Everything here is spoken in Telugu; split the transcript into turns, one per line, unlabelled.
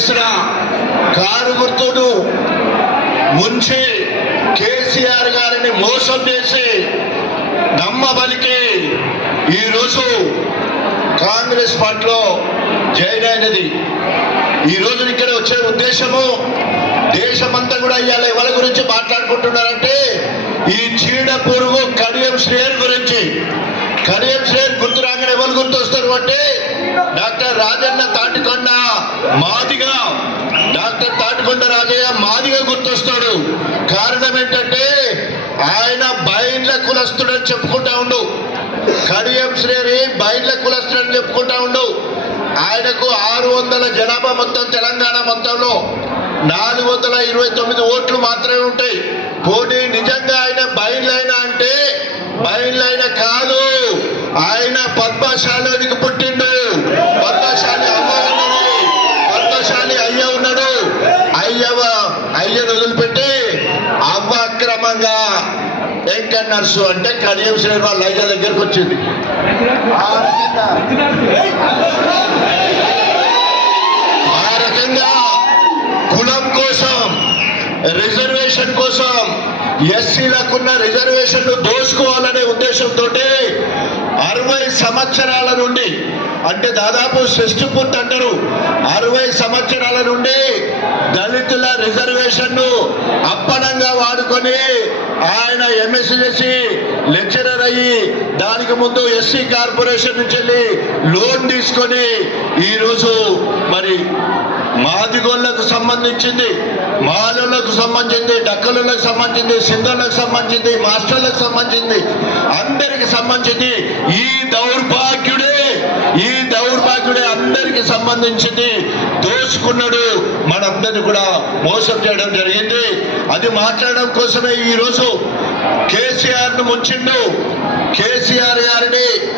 చేసిన కారు గుర్తును ముంచి కేసీఆర్ గారిని మోసం చేసి నమ్మబలికి ఈరోజు కాంగ్రెస్ పార్టీలో జాయిన్ అయినది. ఈ రోజు ఇక్కడ వచ్చే ఉద్దేశము దేశమంతా కూడా ఇవాళ ఎవరి గురించి మాట్లాడుకుంటున్నారంటే ఈ చీడ పురుగు కడియం శ్రేయర్ గురించి. కడియం శ్రేయన్ గుర్తురాగానే ఎవరు గుర్తొస్తారు అంటే డాక్టర్ రాజన్న తాటికొండ. మాదిగా డాక్టర్ తాటికొండ రాజయ్య మాదిగా గుర్తొస్తాడు. కారణం ఏంటంటే ఆయన బయళ్ళ కులస్తుడని చెప్పుకుంటా ఉండు. కడియం శ్రేణి బయళ్ళ కులస్తుడని చెప్పుకుంటా ఉండు. ఆయనకు ఆరు వందల జనాభా మొత్తం తెలంగాణ మొత్తంలో నాలుగు వందల ఇరవై తొమ్మిది ఓట్లు మాత్రమే ఉంటాయి. పోనీ నిజంగా ఆయన బయలైన అంటే బయలైన కాదు. ఆయన పద్మశాలోనికి పుట్టిండు. అక్రమంగా వెంకట నర్సు అంటే కడియం శ్రేణి లైజ దగ్గరకు వచ్చింది. ఆ రకంగా కులం కోసం రిజర్వేషన్ కోసం ఎస్సీలకున్న రిజర్వేషన్ దోచుకోవాలనే ఉద్దేశంతో అరవై సంవత్సరాల నుండి అంటే దాదాపు సృష్టి పూర్తి అంటారు. అరవై సంవత్సరాల నుండి దళితుల రిజర్వేషన్ను అప్పనంగా వాడుకొని ఆయన ఎంఎస్సీ చేసి లెక్చరర్ అయ్యి దానికి ముందు ఎస్సీ కార్పొరేషన్ నుంచి వెళ్ళి లోన్ తీసుకొని ఈరోజు మరి మాదిగోళ్ళకు సంబంధించింది మాలోళ్ళకు సంబంధించింది డక్కలకు సంబంధించింది సింధులకు సంబంధించింది మాస్టర్లకు సంబంధించింది అందరికి సంబంధించింది ఈ దౌర్భాగ్యం అందరికి సంబంధించింది దోచుకున్నాడు. మనందరినీ కూడా మోసం చేయడం జరిగింది. అది మాట్లాడడం కోసమే ఈ రోజు కేసీఆర్ను ముంచిండు.